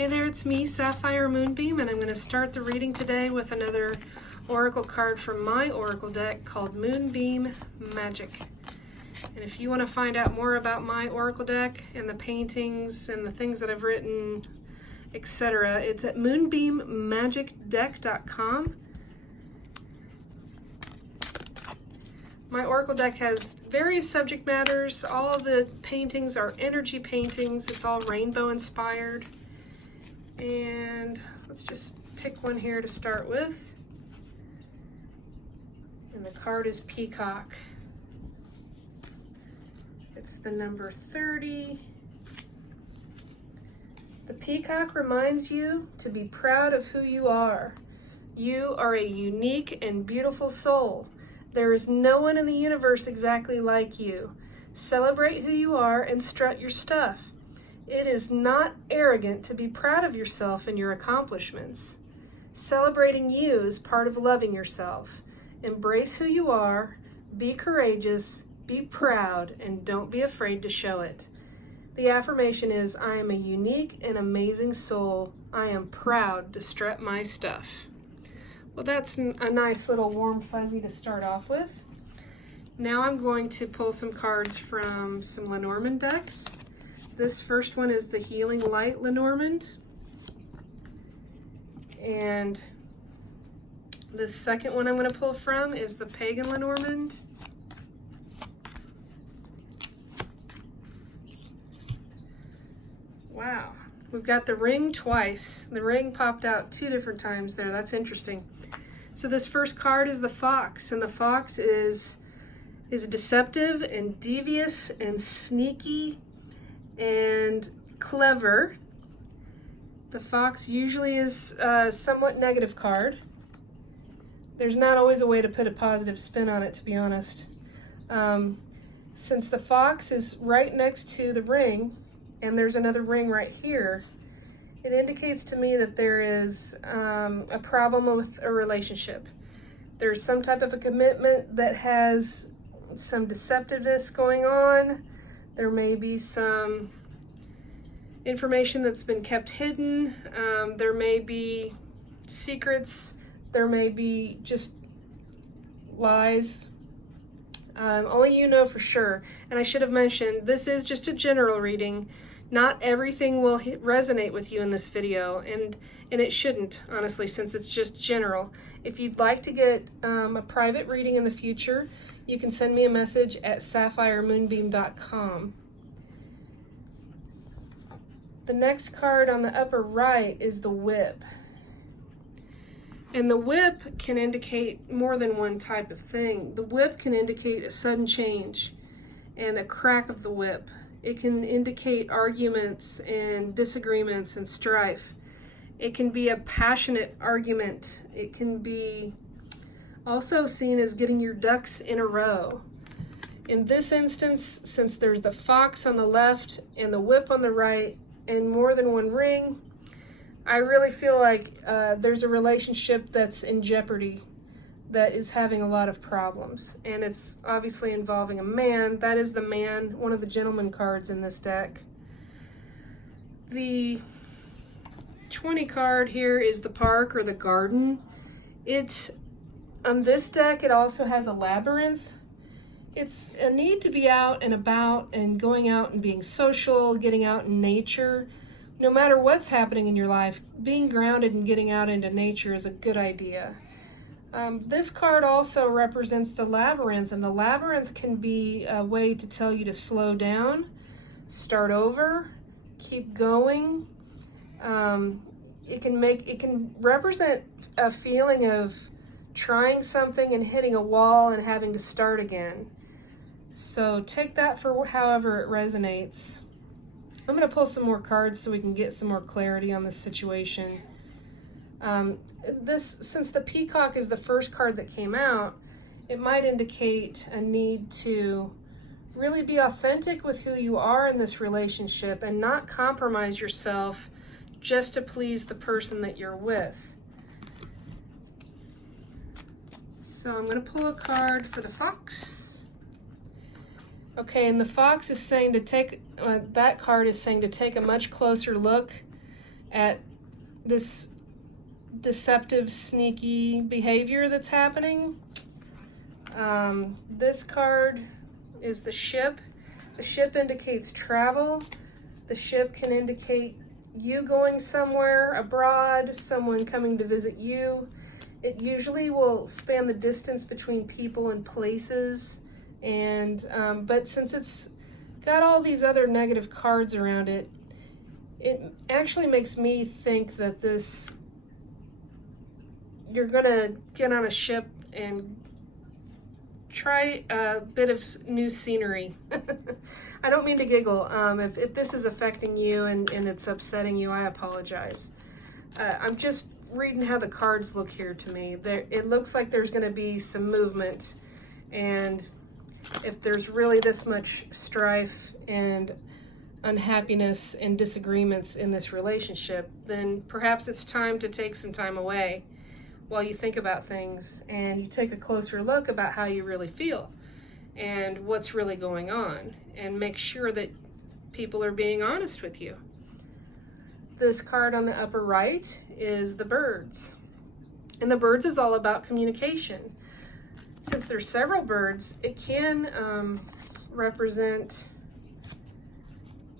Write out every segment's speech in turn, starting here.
Hey there, it's me, Sapphire Moonbeam, and I'm going to start the reading today with another oracle card from my oracle deck called Moonbeam Magick. And if you want to find out more about my oracle deck and the paintings and the things that I've written, etc., it's at moonbeammagickdeck.com. My oracle deck has various subject matters. All of the paintings are energy paintings. It's all rainbow inspired. And let's just pick one here to start with. And the card is Peacock. It's the number 30. The peacock reminds you to be proud of who you are. You are a unique and beautiful soul. There is no one in the universe exactly like you. Celebrate who you are and strut your stuff. It is not arrogant to be proud of yourself and your accomplishments. Celebrating you is part of loving yourself. Embrace who you are, be courageous, be proud, and don't be afraid to show it. The affirmation is, I am a unique and amazing soul. I am proud to strut my stuff. Well, that's a nice little warm fuzzy to start off with. Now I'm going to pull some cards from some Lenormand decks. This first one is the Healing Light Lenormand. And the second one I'm going to pull from is the Pagan Lenormand. Wow, we've got the ring twice. The ring popped out 2 different times there. That's interesting. So this first card is the Fox, and the Fox is deceptive and devious and sneaky and clever. The Fox usually is a somewhat negative card. There's not always a way to put a positive spin on it, to be honest. Since the Fox is right next to the ring, and there's another ring right here, it indicates to me that there is a problem with a relationship. There's some type of a commitment that has some deceptiveness going on. There may be some information that's been kept hidden. There may be secrets. There may be just lies. Only you know for sure. And I should have mentioned, this is just a general reading. Not everything will resonate with you in this video, and it shouldn't, honestly, since it's just general. If you'd like to get a private reading in the future, you can send me a message at sapphiremoonbeam.com. The next card on the upper right is the Whip. And the whip can indicate more than one type of thing. The whip can indicate a sudden change and a crack of the whip. It can indicate arguments and disagreements and strife. It can be a passionate argument. It can be also seen as getting your ducks in a row. In this instance, since there's the Fox on the left and the Whip on the right and more than one ring, I really feel like there's a relationship that's in jeopardy, that is having a lot of problems. And it's obviously involving a man. That is the Man, one of the gentleman cards in this deck. The 20 card here is the Park or the Garden. On this deck, it also has a labyrinth. It's a need to be out and about and going out and being social, getting out in nature. No matter what's happening in your life, being grounded and getting out into nature is a good idea. This card also represents the labyrinth, and the labyrinth can be a way to tell you to slow down, start over, keep going. It can represent a feeling of trying something and hitting a wall and having to start again. So take that for however it resonates. I'm going to pull some more cards so we can get some more clarity on this situation. Since the Peacock is the first card that came out, it might indicate a need to really be authentic with who you are in this relationship and not compromise yourself just to please the person that you're with. So I'm going to pull a card for the Fox. Okay, and the Fox is saying to take, that card is saying to take a much closer look at this deceptive, sneaky behavior that's happening. This card is the ship. The ship indicates travel. The ship can indicate you going somewhere abroad, someone coming to visit you. It usually will span the distance between people and places, and but since it's got all these other negative cards around it, it actually makes me think that you're gonna get on a ship and try a bit of new scenery. I don't mean to giggle. If this is affecting you and it's upsetting you, I apologize. I'm just reading how the cards look here to me. It looks like there's going to be some movement, and if there's really this much strife and unhappiness and disagreements in this relationship, then perhaps it's time to take some time away while you think about things and you take a closer look about how you really feel and what's really going on, and make sure that people are being honest with you. This card on the upper right is the birds. And the birds is all about communication. Since there's several birds, it can represent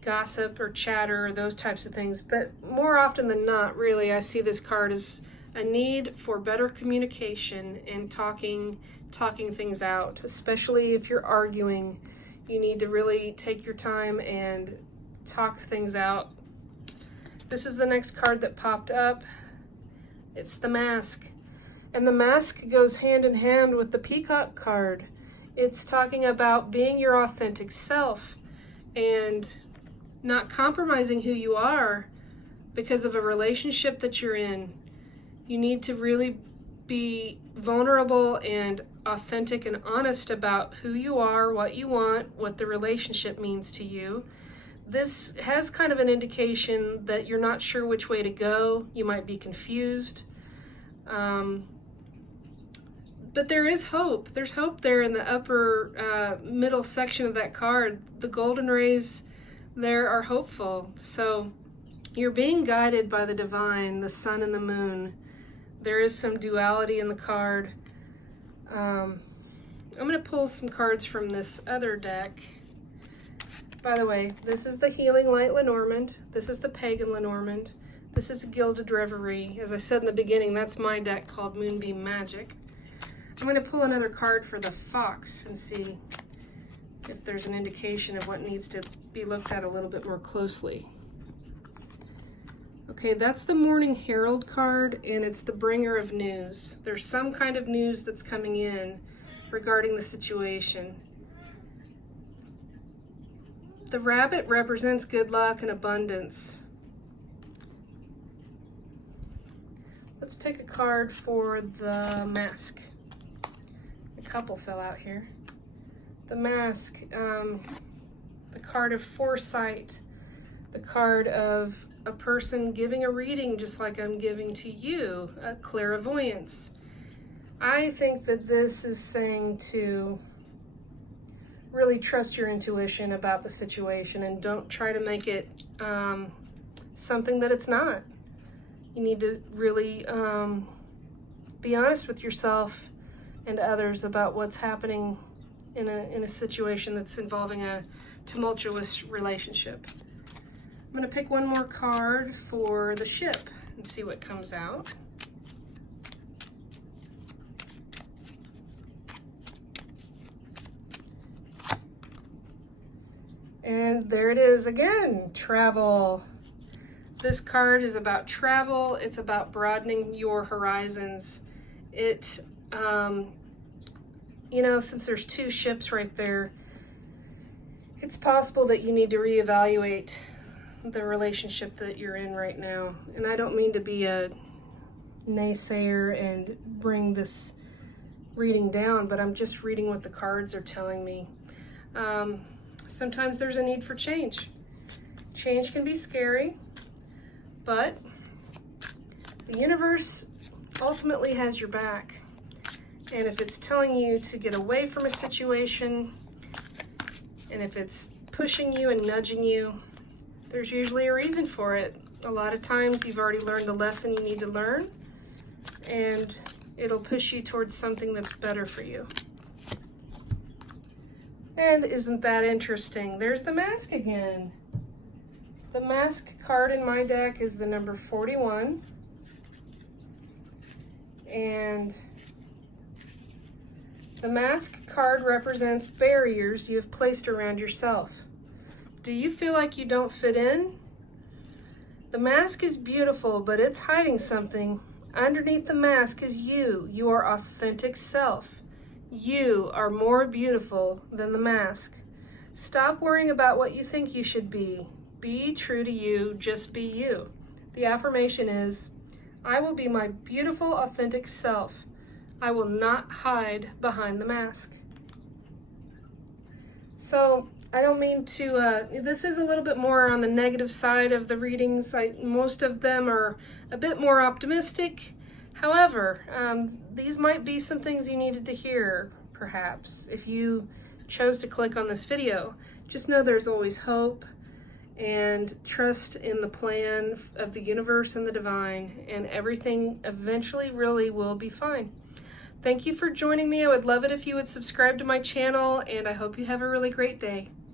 gossip or chatter or those types of things. But more often than not, really, I see this card as a need for better communication and talking things out. Especially if you're arguing, you need to really take your time and talk things out. This is the next card that popped up. It's the mask. And the mask goes hand in hand with the peacock card. It's talking about being your authentic self and not compromising who you are because of a relationship that you're in. You need to really be vulnerable and authentic and honest about who you are, what you want, what the relationship means to you. This has kind of an indication that you're not sure which way to go. You might be confused. But there is hope. There's hope there in the upper middle section of that card. The golden rays there are hopeful. So you're being guided by the divine, the sun and the moon. There is some duality in the card. I'm going to pull some cards from this other deck. By the way, this is the Healing Light Lenormand. This is the Pagan Lenormand. This is the Gilded Reverie. As I said in the beginning, that's my deck called Moonbeam Magick. I'm going to pull another card for the Fox and see if there's an indication of what needs to be looked at a little bit more closely. Okay, that's the Morning Herald card, and it's the bringer of news. There's some kind of news that's coming in regarding the situation. The rabbit represents good luck and abundance. Let's pick a card for the mask. A couple fell out here. The mask, the card of foresight, the card of a person giving a reading just like I'm giving to you, a clairvoyance. I think that this is saying to really trust your intuition about the situation and don't try to make it something that it's not. You need to really be honest with yourself and others about what's happening in a situation that's involving a tumultuous relationship. I'm going to pick one more card for the ship and see what comes out. And there it is again, travel. This card is about travel. It's about broadening your horizons. It, you know, since there's two ships right there, it's possible that you need to reevaluate the relationship that you're in right now. And I don't mean to be a naysayer and bring this reading down, but I'm just reading what the cards are telling me. Sometimes there's a need for change. Change can be scary, but the universe ultimately has your back. And if it's telling you to get away from a situation, and if it's pushing you and nudging you, there's usually a reason for it. A lot of times you've already learned the lesson you need to learn, and it'll push you towards something that's better for you. And isn't that interesting? There's the mask again. The mask card in my deck is the number 41. And the mask card represents barriers you have placed around yourself. Do you feel like you don't fit in? The mask is beautiful, but it's hiding something. Underneath the mask is you, your authentic self. You are more beautiful than the mask. Stop worrying about what you think you should be. Be true to you, just be you. The affirmation is, I will be my beautiful, authentic self. I will not hide behind the mask. So, I don't mean to, this is a little bit more on the negative side of the readings. Most of them are a bit more optimistic. However, these might be some things you needed to hear, perhaps, if you chose to click on this video. Just know there's always hope, and trust in the plan of the universe and the divine, and everything eventually really will be fine. Thank you for joining me. I would love it if you would subscribe to my channel, and I hope you have a really great day.